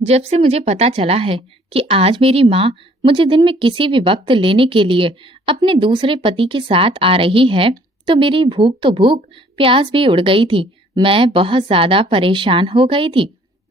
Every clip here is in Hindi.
जब से मुझे पता चला है कि आज मेरी माँ मुझे दिन में किसी भी वक्त लेने के लिए अपने दूसरे पति के साथ आ रही है, तो मेरी भूख तो भूख, प्यास भी उड़ गई थी। मैं बहुत ज्यादा परेशान हो गई थी,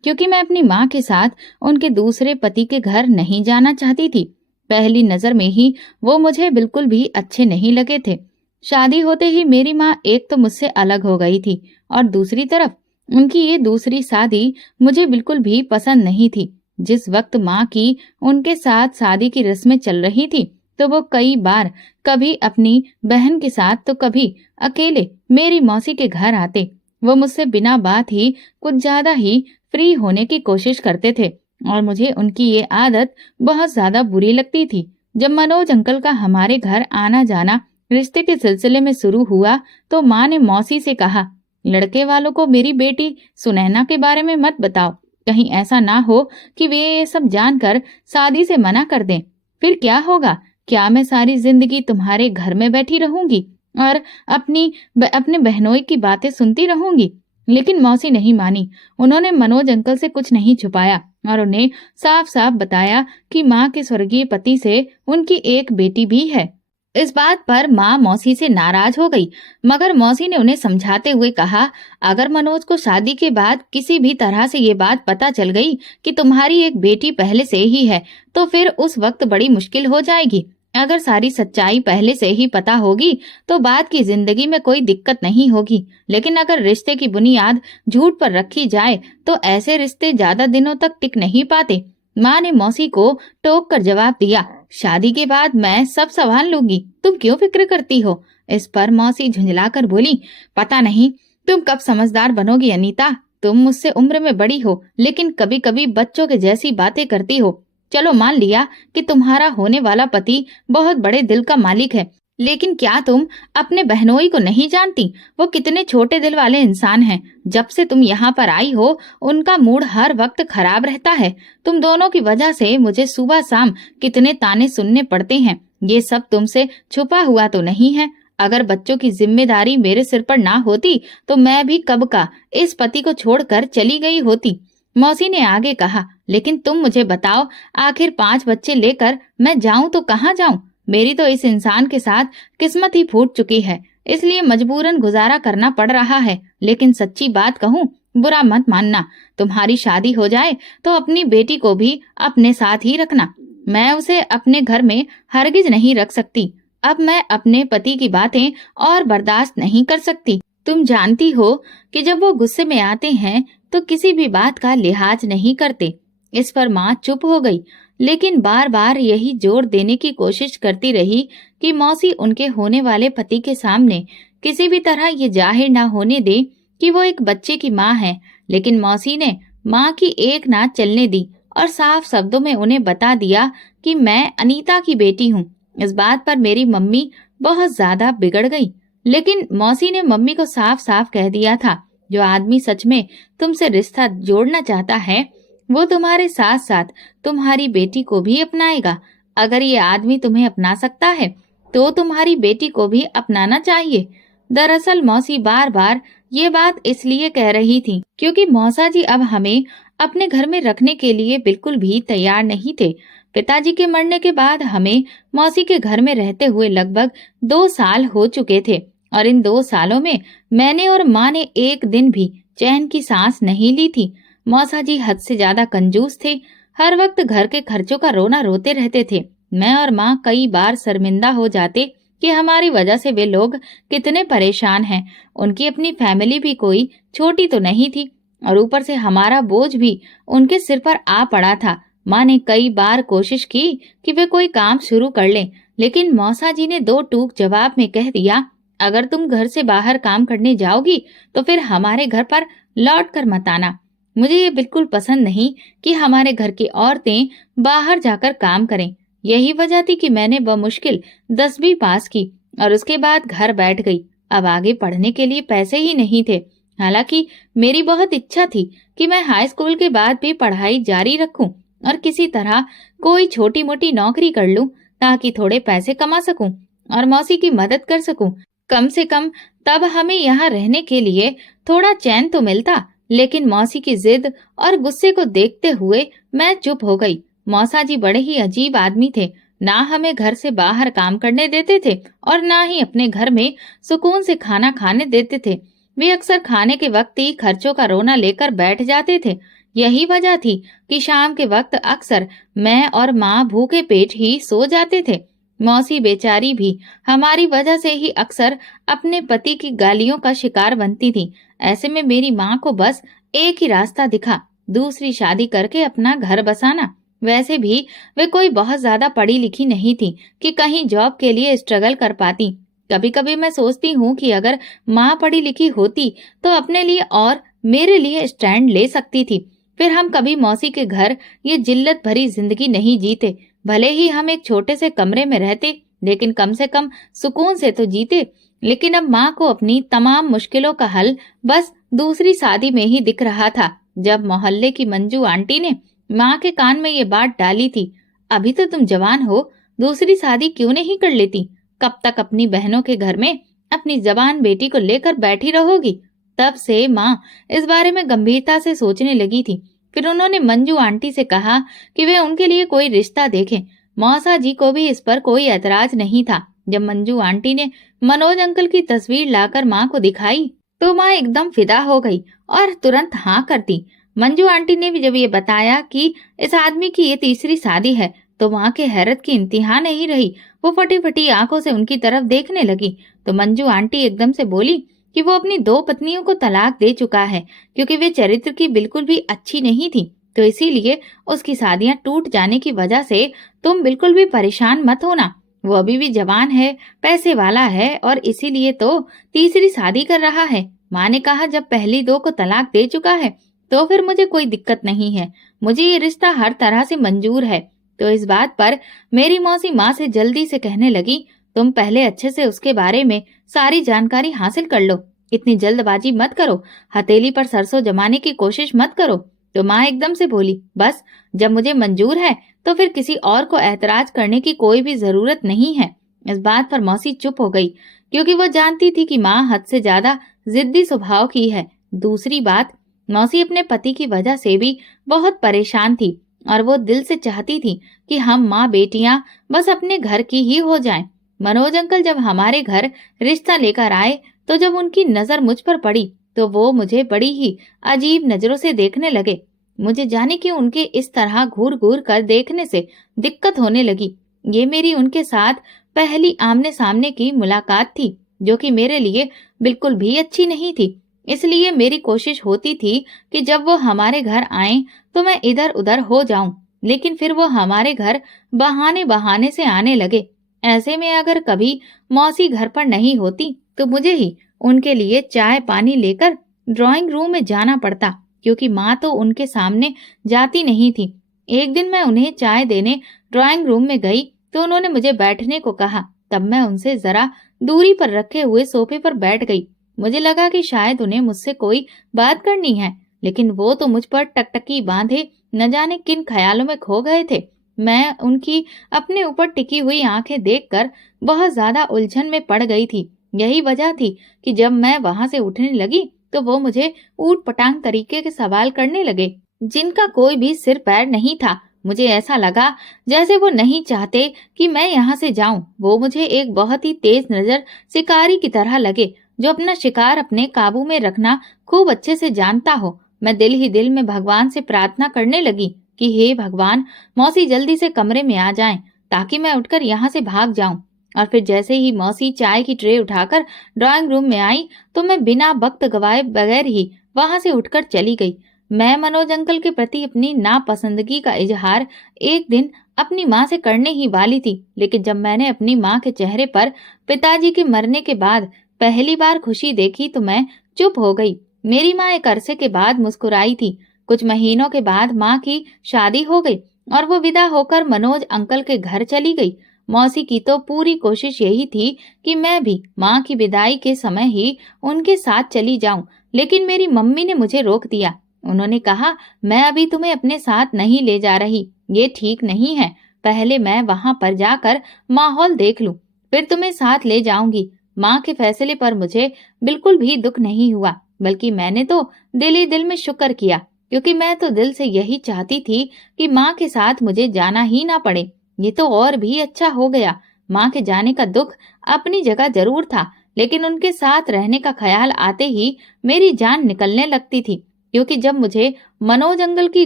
क्योंकि मैं अपनी माँ के साथ उनके दूसरे पति के घर नहीं जाना चाहती थी। पहली नजर में ही वो मुझे बिल्कुल भी अच्छे नहीं लगे थे। शादी होते ही मेरी माँ एक तो मुझसे अलग हो गई थी, और दूसरी तरफ उनकी ये दूसरी शादी मुझे बिल्कुल भी पसंद नहीं थी। जिस वक्त माँ की उनके साथ शादी की रस्में चल रही थी, तो वो कई बार कभी अपनी बहन के साथ तो कभी अकेले मेरी मौसी के घर आते। वो मुझसे बिना बात ही कुछ ज्यादा ही फ्री होने की कोशिश करते थे, और मुझे उनकी ये आदत बहुत ज्यादा बुरी लगती थी। जब मनोज अंकल का हमारे घर आना जाना रिश्ते के सिलसिले में शुरू हुआ, तो माँ ने मौसी से कहा, लड़के वालों को मेरी बेटी सुनैना के बारे में मत बताओ। कहीं ऐसा ना हो कि वे ये सब जानकर शादी से मना कर दें। फिर क्या होगा? क्या मैं सारी जिंदगी तुम्हारे घर में बैठी रहूंगी और अपने बहनोई की बातें सुनती रहूंगी? लेकिन मौसी नहीं मानी। उन्होंने मनोज अंकल से कुछ नहीं छुपाया और उन्हें साफ साफ बताया कि माँ के स्वर्गीय पति से उनकी एक बेटी भी है। इस बात पर माँ मौसी से नाराज हो गई, मगर मौसी ने उन्हें समझाते हुए कहा, अगर मनोज को शादी के बाद किसी भी तरह से ये बात पता चल गई कि तुम्हारी एक बेटी पहले से ही है, तो फिर उस वक्त बड़ी मुश्किल हो जाएगी। अगर सारी सच्चाई पहले से ही पता होगी तो बाद की जिंदगी में कोई दिक्कत नहीं होगी, लेकिन अगर रिश्ते की बुनियाद झूठ पर रखी जाए तो ऐसे रिश्ते ज्यादा दिनों तक टिक नहीं पाते। माँ ने मौसी को टोक कर जवाब दिया, शादी के बाद मैं सब संभाल लूंगी, तुम क्यों फिक्र करती हो? इस पर मौसी झुंझलाकर बोली, पता नहीं तुम कब समझदार बनोगी अनीता। तुम मुझसे उम्र में बड़ी हो, लेकिन कभी कभी बच्चों के जैसी बातें करती हो। चलो मान लिया कि तुम्हारा होने वाला पति बहुत बड़े दिल का मालिक है, लेकिन क्या तुम अपने बहनोई को नहीं जानती? वो कितने छोटे दिल वाले इंसान हैं। जब से तुम यहाँ पर आई हो, उनका मूड हर वक्त खराब रहता है। तुम दोनों की वजह से मुझे सुबह शाम कितने ताने सुनने पड़ते हैं। ये सब तुमसे छुपा हुआ तो नहीं है। अगर बच्चों की जिम्मेदारी मेरे सिर पर ना होती तो मैं भी कब का इस पति को छोड़कर चली गई होती। मौसी ने आगे कहा, लेकिन तुम मुझे बताओ, आखिर 5 बच्चे लेकर मैं जाऊं तो कहाँ जाऊं? मेरी तो इस इंसान के साथ किस्मत ही फूट चुकी है, इसलिए मजबूरन गुजारा करना पड़ रहा है। लेकिन सच्ची बात कहूँ, बुरा मत मानना, तुम्हारी शादी हो जाए तो अपनी बेटी को भी अपने साथ ही रखना। मैं उसे अपने घर में हरगिज नहीं रख सकती। अब मैं अपने पति की बातें और बर्दाश्त नहीं कर सकती। तुम जानती हो कि जब वो गुस्से में आते हैं तो किसी भी बात का लिहाज नहीं करते। इस पर माँ चुप हो गई, लेकिन बार बार यही जोर देने की कोशिश करती रही कि मौसी उनके होने वाले पति के सामने किसी भी तरह ये जाहिर ना होने दे कि वो एक बच्चे की माँ है। लेकिन मौसी ने माँ की एक ना चलने दी और साफ शब्दों में उन्हें बता दिया कि मैं अनीता की बेटी हूँ। इस बात पर मेरी मम्मी बहुत ज्यादा बिगड़ गई, लेकिन मौसी ने मम्मी को साफ साफ कह दिया था, जो आदमी सच में तुमसे रिश्ता जोड़ना चाहता है वो तुम्हारे साथ साथ तुम्हारी बेटी को भी अपनाएगा। अगर ये आदमी तुम्हें अपना सकता है तो तुम्हारी बेटी को भी अपनाना चाहिए। दरअसल मौसी बार बार ये बात इसलिए कह रही थी क्योंकि मौसा जी अब हमें अपने घर में रखने के लिए बिल्कुल भी तैयार नहीं थे। पिताजी के मरने के बाद हमें मौसी के घर में रहते हुए लगभग 2 साल हो चुके थे, और इन 2 सालों में मैंने और माँ ने एक दिन भी चैन की सांस नहीं ली थी। मौसा जी हद से ज्यादा कंजूस थे, हर वक्त घर के खर्चों का रोना रोते रहते थे। मैं और माँ कई बार शर्मिंदा हो जाते कि हमारी वजह से वे लोग कितने परेशान हैं। उनकी अपनी फैमिली भी कोई छोटी तो नहीं थी, और ऊपर से हमारा बोझ भी उनके सिर पर आ पड़ा था। माँ ने कई बार कोशिश की कि वे कोई काम शुरू कर लें, लेकिन मौसा जी ने 2 टूक जवाब में कह दिया, अगर तुम घर से बाहर काम करने जाओगी तो फिर हमारे घर पर लौट कर मत आना। मुझे ये बिल्कुल पसंद नहीं कि हमारे घर की औरतें बाहर जाकर काम करें। यही वजह थी कि मैंने बमुश्किल 10वीं पास की और उसके बाद घर बैठ गई। अब आगे पढ़ने के लिए पैसे ही नहीं थे। हालांकि मेरी बहुत इच्छा थी कि मैं हाई स्कूल के बाद भी पढ़ाई जारी रखूं और किसी तरह कोई छोटी मोटी नौकरी कर लूं, ताकि थोड़े पैसे कमा सकूं और मौसी की मदद कर सकूं। कम से कम तब हमें यहाँ रहने के लिए थोड़ा चैन तो मिलता। लेकिन मौसी की जिद और गुस्से को देखते हुए मैं चुप हो गई। मौसा जी बड़े ही अजीब आदमी थे। ना हमें घर से बाहर काम करने देते थे और ना ही अपने घर में सुकून से खाना खाने देते थे। वे अक्सर खाने के वक्त ही खर्चों का रोना लेकर बैठ जाते थे। यही वजह थी कि शाम के वक्त अक्सर मैं और माँ भूखे पेट ही सो जाते थे। मौसी बेचारी भी हमारी वजह से ही अक्सर अपने पति की गालियों का शिकार बनती थी। ऐसे में मेरी माँ को बस एक ही रास्ता दिखा, दूसरी शादी करके अपना घर बसाना। वैसे भी वे कोई बहुत ज्यादा पढ़ी लिखी नहीं थी कि कहीं जॉब के लिए स्ट्रगल कर पाती। कभी कभी मैं सोचती हूँ कि अगर माँ पढ़ी लिखी होती तो अपने लिए और मेरे लिए स्टैंड ले सकती थी। फिर हम कभी मौसी के घर ये जिल्लत भरी जिंदगी नहीं जीते। भले ही हम एक छोटे से कमरे में रहते, लेकिन कम से कम सुकून से तो जीते। लेकिन अब माँ को अपनी तमाम मुश्किलों का हल बस दूसरी शादी में ही दिख रहा था। जब मोहल्ले की मंजू आंटी ने माँ के कान में ये बात डाली थी, अभी तो तुम जवान हो, दूसरी शादी क्यों नहीं कर लेती? कब तक अपनी बहनों के घर में अपनी जवान बेटी को लेकर बैठी रहोगी? तब से माँ इस बारे में गंभीरता से सोचने लगी थी। फिर उन्होंने मंजू आंटी से कहा कि वे उनके लिए कोई रिश्ता देखें। मौसा जी को भी इस पर कोई ऐतराज नहीं था। जब मंजू आंटी ने मनोज अंकल की तस्वीर लाकर माँ को दिखाई तो माँ एकदम फिदा हो गई और तुरंत हाँ कर दी। मंजू आंटी ने भी जब ये बताया कि इस आदमी की ये तीसरी शादी है तो माँ के हैरत की इंतहा नहीं रही। वो फटी फटी आंखों से उनकी तरफ देखने लगी तो मंजू आंटी एकदम से बोली कि वो अपनी 2 पत्नियों को तलाक दे चुका है क्योंकि वे चरित्र की बिल्कुल भी अच्छी नहीं थी, तो इसीलिए उसकी शादियां टूट जाने की वजह से तुम बिल्कुल भी परेशान मत होना। वो अभी भी जवान है, पैसे वाला है और इसीलिए तो तीसरी शादी कर रहा है। माँ ने कहा जब पहली 2 को तलाक दे चुका है तो फिर मुझे कोई दिक्कत नहीं है, मुझे ये रिश्ता हर तरह से मंजूर है। तो इस बात पर मेरी मौसी माँ से जल्दी से कहने लगी, तुम पहले अच्छे से उसके बारे में सारी जानकारी हासिल कर लो, इतनी जल्दबाजी मत करो, हथेली पर सरसों जमाने की कोशिश मत करो। तो माँ एकदम से बोली, बस जब मुझे मंजूर है तो फिर किसी और को ऐतराज करने की कोई भी जरूरत नहीं है। इस बात पर मौसी चुप हो गई क्योंकि वो जानती थी कि माँ हद से ज्यादा जिद्दी स्वभाव की है। दूसरी बात, मौसी अपने पति की वजह से भी बहुत परेशान थी और वो दिल से चाहती थी कि हम माँ बेटियां बस अपने घर की ही हो जाएं। मनोज अंकल जब हमारे घर रिश्ता लेकर आए तो जब उनकी नजर मुझ पर पड़ी तो वो मुझे बड़ी ही अजीब नजरों से देखने लगे। मुझे जाने कि उनके इस तरह घूर घूर कर देखने से दिक्कत होने लगी। ये मेरी उनके साथ पहली आमने सामने की मुलाकात थी जो कि मेरे लिए बिल्कुल भी अच्छी नहीं थी। इसलिए मेरी कोशिश होती थी कि जब वो हमारे घर आए तो मैं इधर उधर हो जाऊं, लेकिन फिर वो हमारे घर बहाने बहाने से आने लगे। ऐसे में अगर कभी मौसी घर पर नहीं होती तो मुझे ही उनके लिए चाय पानी लेकर ड्राइंग रूम में जाना पड़ता क्योंकि माँ तो उनके सामने जाती नहीं थी। एक दिन मैं उन्हें चाय देने ड्राइंग रूम में गई तो उन्होंने मुझे बैठने को कहा। तब मैं उनसे जरा दूरी पर रखे हुए सोफे पर बैठ गई। मुझे लगा कि शायद उन्हें मुझसे कोई बात करनी है, लेकिन वो तो मुझ पर टकटकी बांधे न जाने किन ख्यालों में खो गए थे। मैं उनकी अपने ऊपर टिकी हुई आंखें देखकर बहुत ज्यादा उलझन में पड़ गई थी। यही वजह थी कि जब मैं वहां से उठने लगी तो वो मुझे ऊट पटांग तरीके के सवाल करने लगे जिनका कोई भी सिर पैर नहीं था। मुझे ऐसा लगा जैसे वो नहीं चाहते कि मैं यहाँ से जाऊं। वो मुझे एक बहुत ही तेज नजर शिकारी की तरह लगे जो अपना शिकार अपने काबू में रखना खूब अच्छे से जानता हो। मैं दिल ही दिल में भगवान से प्रार्थना करने लगी कि हे भगवान, मौसी जल्दी से कमरे में आ जाएं ताकि मैं उठकर यहाँ से भाग जाऊं। और फिर जैसे ही मौसी चाय की ट्रे उठाकर ड्राइंग रूम में आई तो मैं बिना वक्त गवाए बगैर ही वहां से उठकर चली गई। मैं मनोज अंकल के प्रति अपनी नापसंदगी का इजहार एक दिन अपनी माँ से करने ही वाली थी, लेकिन जब मैंने अपनी माँ के चेहरे पर पिताजी के मरने के बाद पहली बार खुशी देखी तो मैं चुप हो गई। मेरी माँ एक अरसे के बाद मुस्कुराई थी। कुछ महीनों के बाद माँ की शादी हो गई और वो विदा होकर मनोज अंकल के घर चली गई। मौसी की तो पूरी कोशिश यही थी कि मैं भी माँ की विदाई के समय ही उनके साथ चली जाऊं, लेकिन मेरी मम्मी ने मुझे रोक दिया। उन्होंने कहा, मैं अभी तुम्हें अपने साथ नहीं ले जा रही, ये ठीक नहीं है, पहले मैं वहां पर जाकर माहौल देख लूं, फिर तुम्हें साथ ले जाऊंगी। माँ के फैसले पर मुझे बिल्कुल भी दुख नहीं हुआ। बल्कि मैंने तो दिल ही दिल में शुक्र किया, क्योंकि मैं तो दिल से यही चाहती थी कि माँ के साथ मुझे जाना ही ना पड़े। ये तो और भी अच्छा हो गया। माँ के जाने का दुख अपनी जगह जरूर था, लेकिन उनके साथ रहने का ख्याल आते ही मेरी जान निकलने लगती थी, क्योंकि जब मुझे मनोज अंकल की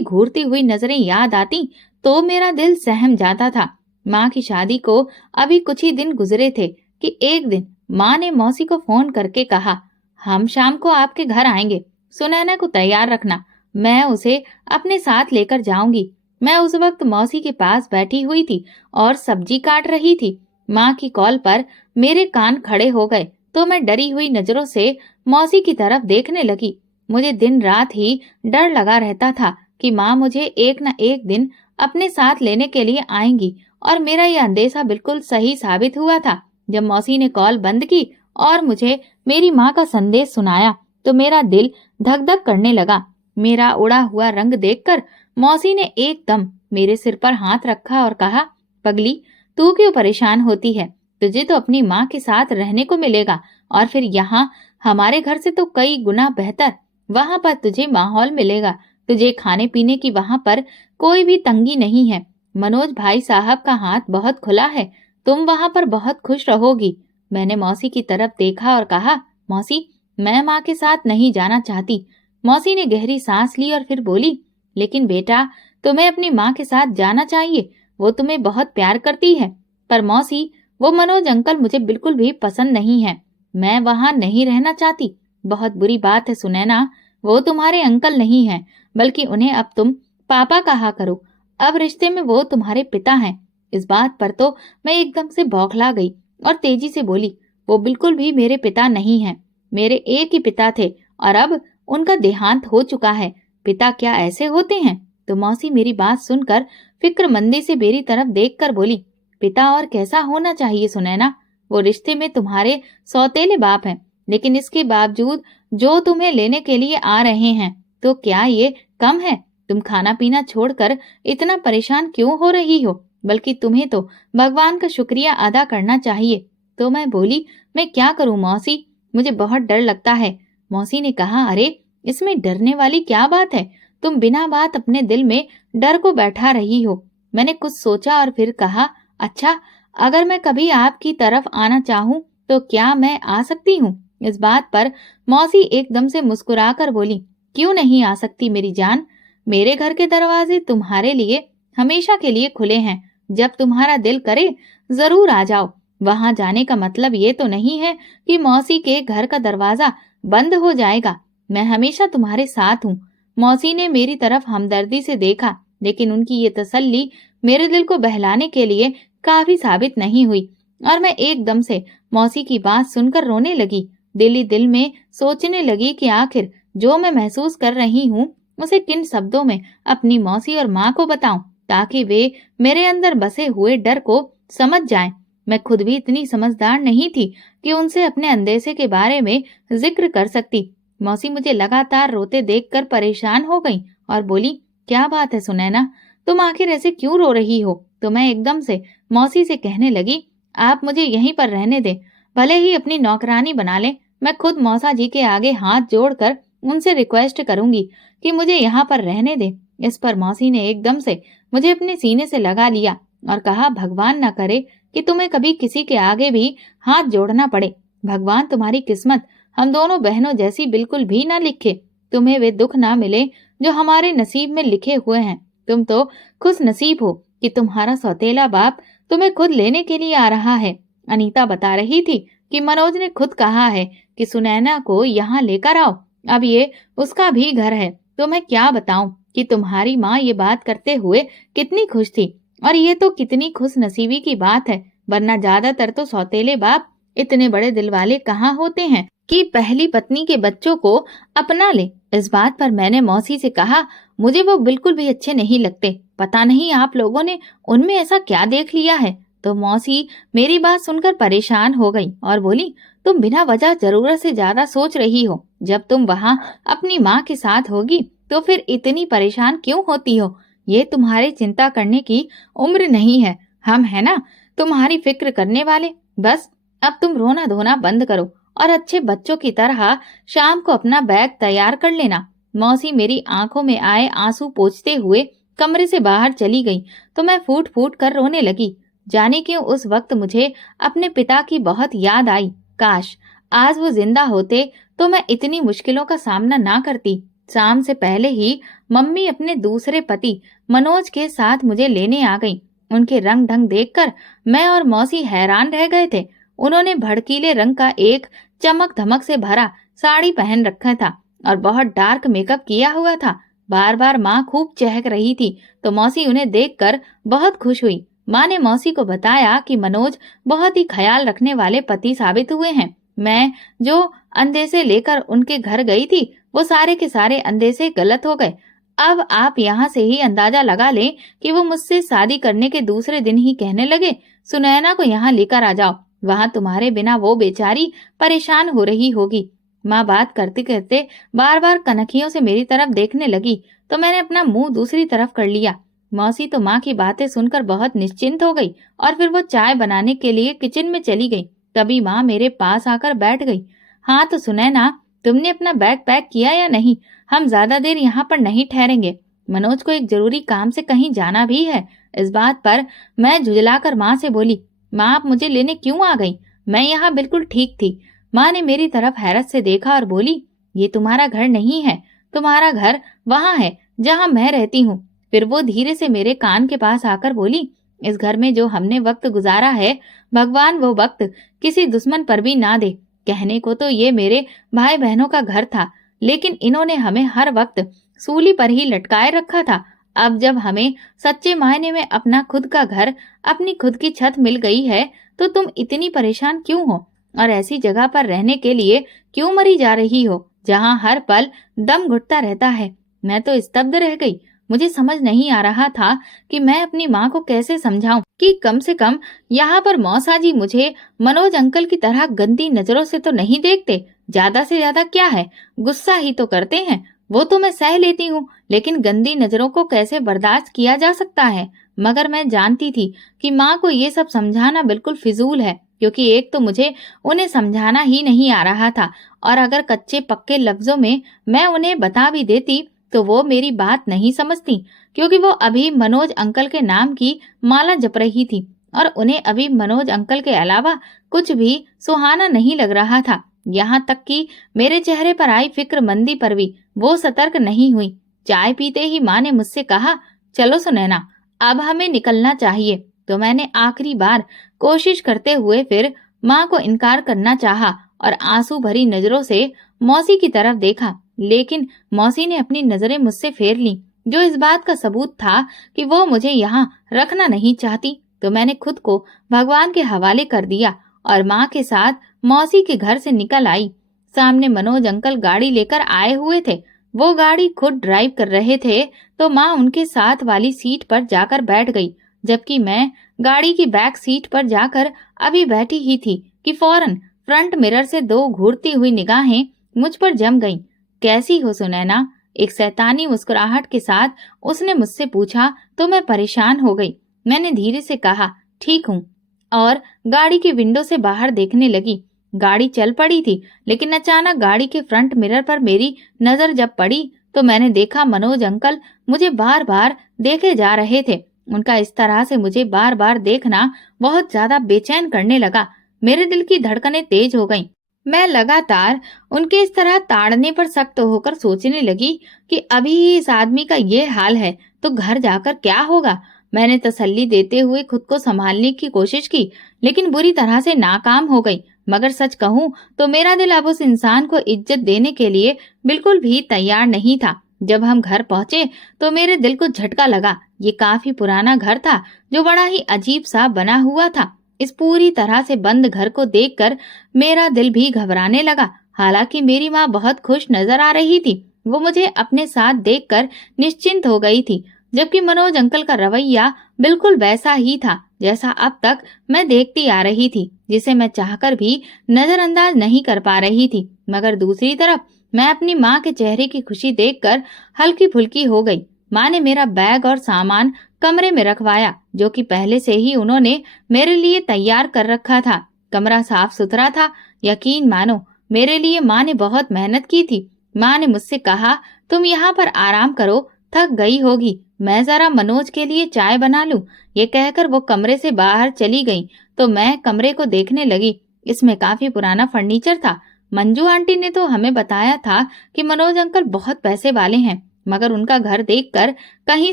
घूरती हुई नजरें याद आती तो मेरा दिल सहम जाता था। माँ की शादी को अभी कुछ ही दिन गुजरे थे कि एक दिन माँ ने मौसी को फोन करके कहा, हम शाम को आपके घर आएंगे, सुनैना को तैयार रखना, मैं उसे अपने साथ लेकर जाऊंगी। मैं उस वक्त मौसी के पास बैठी हुई थी और सब्जी काट रही थी। माँ की कॉल पर मेरे कान खड़े हो गए तो मैं डरी हुई नजरों से मौसी की तरफ देखने लगी। मुझे दिन रात ही डर लगा रहता था कि माँ मुझे एक न एक दिन अपने साथ लेने के लिए आएंगी, और मेरा यह अंदेशा बिल्कुल सही साबित हुआ था। जब मौसी ने कॉल बंद की और मुझे मेरी माँ का संदेश सुनाया तो मेरा दिल धक धक करने लगा। मेरा उड़ा हुआ रंग देखकर मौसी ने एकदम मेरे सिर पर हाथ रखा और कहा, पगली, तू क्यों परेशान होती है? तुझे तो अपनी माँ के साथ रहने को मिलेगा, और फिर यहाँ हमारे घर से तो कई गुना बेहतर। वहां पर तुझे माहौल मिलेगा, तुझे खाने पीने की वहां पर कोई भी तंगी नहीं है। मनोज भाई साहब का हाथ बहुत खुला है, तुम वहां पर बहुत खुश रहोगी। मैंने मौसी की तरफ देखा और कहा, मौसी, मैं माँ के साथ नहीं जाना चाहती। मौसी ने गहरी सांस ली और फिर बोली, लेकिन बेटा, तुम्हें अपनी माँ के साथ जाना चाहिए, वो तुम्हें बहुत प्यार करती है। पर मौसी, वो मनोज अंकल मुझे बिल्कुल भी पसंद नहीं है, मैं वहां नहीं रहना चाहती। बहुत बुरी बात है सुनैना, वो तुम्हारे अंकल नहीं है, बल्कि उन्हें अब तुम पापा कहा करो। अब रिश्ते में वो तुम्हारे पिता हैं। इस बात पर तो मैं एकदम से बौखला गई और तेजी से बोली, वो बिल्कुल भी मेरे पिता नहीं हैं। मेरे एक ही पिता थे और अब उनका देहांत हो चुका है। पिता क्या ऐसे होते हैं? तो मौसी मेरी बात सुनकर फिक्रमंदी से मेरी तरफ देखकर बोली, पिता और कैसा होना चाहिए सुनैना? वो रिश्ते में तुम्हारे सौतेले बाप हैं, लेकिन इसके बावजूद जो तुम्हें लेने के लिए आ रहे हैं, तो क्या ये कम है? तुम खाना पीना छोड़कर इतना परेशान क्यों हो रही हो? बल्कि तुम्हें तो भगवान का शुक्रिया अदा करना चाहिए। तो मैं बोली, मैं क्या करूं मौसी, मुझे बहुत डर लगता है। मौसी ने कहा, अरे इसमें डरने वाली क्या बात है? तुम बिना बात अपने दिल में डर को बैठा रही हो। मैंने कुछ सोचा और फिर कहा, अच्छा, अगर मैं कभी आपकी तरफ आना चाहूं तो क्या मैं आ सकती हूँ? इस बात पर मौसी एकदम से मुस्कुराकर बोली, क्यों नहीं आ सकती मेरी जान? मेरे घर के दरवाजे तुम्हारे लिए हमेशा के लिए खुले हैं। जब तुम्हारा दिल करे जरूर आ जाओ। वहां जाने का मतलब ये तो नहीं है कि मौसी के घर का दरवाजा बंद हो जाएगा। मैं हमेशा तुम्हारे साथ हूँ। मौसी ने मेरी तरफ हमदर्दी से देखा, लेकिन उनकी ये तसल्ली मेरे दिल को बहलाने के लिए काफी साबित नहीं हुई, और मैं एकदम से मौसी की बात सुनकर रोने लगी। दिल ही दिल में सोचने लगी कि आखिर जो मैं महसूस कर रही हूँ उसे किन शब्दों में अपनी मौसी और माँ को बताऊं, ताकि वे मेरे अंदर बसे हुए डर को समझ जाएं। मैं खुद भी इतनी समझदार नहीं थी कि उनसे अपने अंदेशे के बारे में जिक्र कर सकती। मौसी मुझे लगातार रोते देखकर परेशान हो गई और बोली, क्या बात है सुनैना, तुम आखिर ऐसे क्यों रो रही हो? तो मैं एकदम से मौसी से कहने लगी, आप मुझे यहीं पर रहने दें, भले ही अपनी नौकरानी बना लें। मैं खुद मौसा जी के आगे हाथ जोड़कर उनसे रिक्वेस्ट करूंगी कि मुझे यहाँ पर रहने दें। इस पर मौसी ने एकदम से मुझे अपने सीने से लगा लिया और कहा, भगवान न करे कि तुम्हें कभी किसी के आगे भी हाथ जोड़ना पड़े। भगवान तुम्हारी किस्मत हम दोनों बहनों जैसी बिल्कुल भी ना लिखे। तुम्हें वे दुख ना मिले जो हमारे नसीब में लिखे हुए हैं। तुम तो खुश नसीब हो कि तुम्हारा सौतेला बाप तुम्हें खुद लेने के लिए आ रहा है। अनीता बता रही थी कि मनोज ने खुद कहा है कि सुनैना को यहाँ लेकर आओ। अब ये उसका भी घर है। तो मैं क्या बताऊं कि तुम्हारी माँ ये बात करते हुए कितनी खुश थी, और ये तो कितनी खुश नसीबी की बात है, वरना ज्यादातर तो सौतेले बाप इतने बड़े दिल वाले कहाँ होते हैं कि पहली पत्नी के बच्चों को अपना ले। इस बात पर मैंने मौसी से कहा, मुझे वो बिल्कुल भी अच्छे नहीं लगते। पता नहीं आप लोगों ने उनमें ऐसा क्या देख लिया है। तो मौसी मेरी बात सुनकर परेशान हो गई और बोली, तुम बिना वजह जरूरत से ज्यादा सोच रही हो। जब तुम वहाँ अपनी माँ के साथ होगी तो फिर इतनी परेशान क्यों होती हो? ये तुम्हारी चिंता करने की उम्र नहीं है। हम है ना तुम्हारी फिक्र करने वाले। बस अब तुम रोना धोना बंद करो और अच्छे बच्चों की तरह शाम को अपना बैग तैयार कर लेना। मौसी मेरी आंखों में आए आंसू पोंछते हुए कमरे से बाहर चली गई तो मैं फूट फूट कर रोने लगी। जाने क्यों उस वक्त मुझे अपने पिता की बहुत याद आई। काश आज वो जिंदा होते तो मैं इतनी मुश्किलों का सामना ना करती। शाम से पहले ही मम्मी अपने दूसरे पति मनोज के साथ मुझे लेने आ गई। उनके रंग ढंग देखकर मैं और मौसी हैरान रह गए थे। उन्होंने भड़कीले रंग का एक चमक धमक से भरा साड़ी पहन रखा था और बहुत डार्क मेकअप किया हुआ था। बार बार माँ खूब चहक रही थी तो मौसी उन्हें देखकर बहुत खुश हुई। माँ ने मौसी को बताया कि मनोज बहुत ही ख्याल रखने वाले पति साबित हुए हैं। मैं जो अंदेशे लेकर उनके घर गई थी वो सारे के सारे अंदेशे गलत हो गए। अब आप यहाँ से ही अंदाजा लगा लें कि वो मुझसे शादी करने के दूसरे दिन ही कहने लगे, सुनैना को यहाँ लेकर आ जाओ, वहां तुम्हारे बिना वो बेचारी परेशान हो रही होगी। माँ बात करते करते बार बार कनखियों से मेरी तरफ देखने लगी तो मैंने अपना मुंह दूसरी तरफ कर लिया। मौसी तो माँ की बातें सुनकर बहुत निश्चिंत हो गई और फिर वो चाय बनाने के लिए किचन में चली गई। तभी माँ मेरे पास आकर बैठ गई। हाँ तो सुनैना, तुमने अपना बैग पैक किया या नहीं? हम ज्यादा देर यहाँ पर नहीं ठहरेंगे। मनोज को एक जरूरी काम से कहीं जाना भी है। इस बात पर मैं झुंझलाकर माँ से बोली, माँ आप मुझे लेने क्यों आ गई? मैं यहाँ बिल्कुल ठीक थी। माँ ने मेरी तरफ हैरत से देखा और बोली, ये तुम्हारा घर नहीं है, तुम्हारा घर वहाँ है जहाँ मैं रहती हूँ। फिर वो धीरे से मेरे कान के पास आकर बोली, इस घर में जो हमने वक्त गुजारा है, भगवान वो वक्त किसी दुश्मन पर भी ना दे। कहने को तो ये मेरे भाई बहनों का घर था, लेकिन इन्होंने हमें हर वक्त सूली पर ही लटकाए रखा था। अब जब हमें सच्चे मायने में अपना खुद का घर, अपनी खुद की छत मिल गई है तो तुम इतनी परेशान क्यों हो और ऐसी जगह पर रहने के लिए क्यों मरी जा रही हो जहाँ हर पल दम घुटता रहता है। मैं तो स्तब्ध रह गई। मुझे समझ नहीं आ रहा था कि मैं अपनी माँ को कैसे समझाऊं कि कम से कम यहाँ पर मौसा जी मुझे मनोज अंकल की तरह गंदी नजरों से तो नहीं देखते। ज्यादा से ज्यादा क्या है, गुस्सा ही तो करते हैं, वो तो मैं सह लेती हूँ, लेकिन गंदी नजरों को कैसे बर्दाश्त किया जा सकता है। मगर मैं जानती थी कि माँ को ये सब समझाना बिल्कुल फिजूल है, क्योंकि एक तो मुझे उन्हें समझाना ही नहीं आ रहा था और अगर कच्चे पक्के लफ्जों में मैं उन्हें बता भी देती तो वो मेरी बात नहीं समझती, क्योंकि वो अभी मनोज अंकल के नाम की माला जप रही थी और उन्हें अभी मनोज अंकल के अलावा कुछ भी सुहाना नहीं लग रहा था। यहाँ तक कि मेरे चेहरे पर आई फिक्रमंदी पर भी वो सतर्क नहीं हुई। चाय पीते ही माँ ने मुझसे कहा, चलो सुनैना अब हमें निकलना चाहिए। तो मैंने आखिरी बार कोशिश करते हुए फिर माँ को इनकार करना चाहा और आंसू भरी नजरों से मौसी की तरफ देखा, लेकिन मौसी ने अपनी नजरें मुझसे फेर ली, जो इस बात का सबूत था कि वो मुझे यहाँ रखना नहीं चाहती। तो मैंने खुद को भगवान के हवाले कर दिया और माँ के साथ मौसी के घर से निकल आई। सामने मनोज अंकल गाड़ी लेकर आए हुए थे। वो गाड़ी खुद ड्राइव कर रहे थे तो माँ उनके साथ वाली सीट पर जाकर बैठ गई, जबकि मैं गाड़ी की बैक सीट पर जाकर अभी बैठी ही थी कि फौरन फ्रंट मिरर से दो घूरती हुई निगाहें मुझ पर जम गईं। कैसी हो सुनैना? एक शैतानी मुस्कुराहट के साथ उसने मुझसे पूछा तो मैं परेशान हो गई। मैंने धीरे से कहा, ठीक हूँ, और गाड़ी की विंडो से बाहर देखने लगी। गाड़ी चल पड़ी थी, लेकिन अचानक गाड़ी के फ्रंट मिरर पर मेरी नजर जब पड़ी तो मैंने देखा मनोज अंकल मुझे बार बार देखे जा रहे थे। उनका इस तरह से मुझे बार बार देखना बहुत ज्यादा बेचैन करने लगा। मेरे दिल की धड़कनें तेज हो गईं। मैं लगातार उनके इस तरह ताड़ने पर सख्त होकर सोचने लगी कि अभी इस आदमी का ये हाल है तो घर जाकर क्या होगा। मैंने तसल्ली देते हुए खुद को संभालने की कोशिश की, लेकिन बुरी तरह से नाकाम हो गई। मगर सच कहूँ तो मेरा दिल अब उस इंसान को इज्जत देने के लिए बिल्कुल भी तैयार नहीं था। जब हम घर पहुँचे तो मेरे दिल को झटका लगा। ये काफी पुराना घर था जो बड़ा ही अजीब सा बना हुआ था। इस पूरी तरह से बंद घर को देखकर मेरा दिल भी घबराने लगा। हालांकि मेरी माँ बहुत खुश नजर आ रही थी। वो मुझे अपने साथ देखकर निश्चिंत हो गई थी, जबकि मनोज अंकल का रवैया बिल्कुल वैसा ही था जैसा अब तक मैं देखती आ रही थी, जिसे मैं चाहकर भी नजरअंदाज नहीं कर पा रही थी। मगर दूसरी तरफ मैं अपनी माँ के चेहरे की खुशी देखकर हल्की फुल्की हो गई। माँ ने मेरा बैग और सामान कमरे में रखवाया, जो कि पहले से ही उन्होंने मेरे लिए तैयार कर रखा था। कमरा साफ सुथरा था। यकीन मानो मेरे लिए माँ ने बहुत मेहनत की थी। माँ ने मुझसे कहा, तुम यहाँ पर आराम करो, थक गई होगी, मैं जरा मनोज के लिए चाय बना लूं। ये कहकर वो कमरे से बाहर चली गई तो मैं कमरे को देखने लगी। इसमें काफी पुराना फर्नीचर था। मंजू आंटी ने तो हमें बताया था कि मनोज अंकल बहुत पैसे वाले हैं, मगर उनका घर देखकर कहीं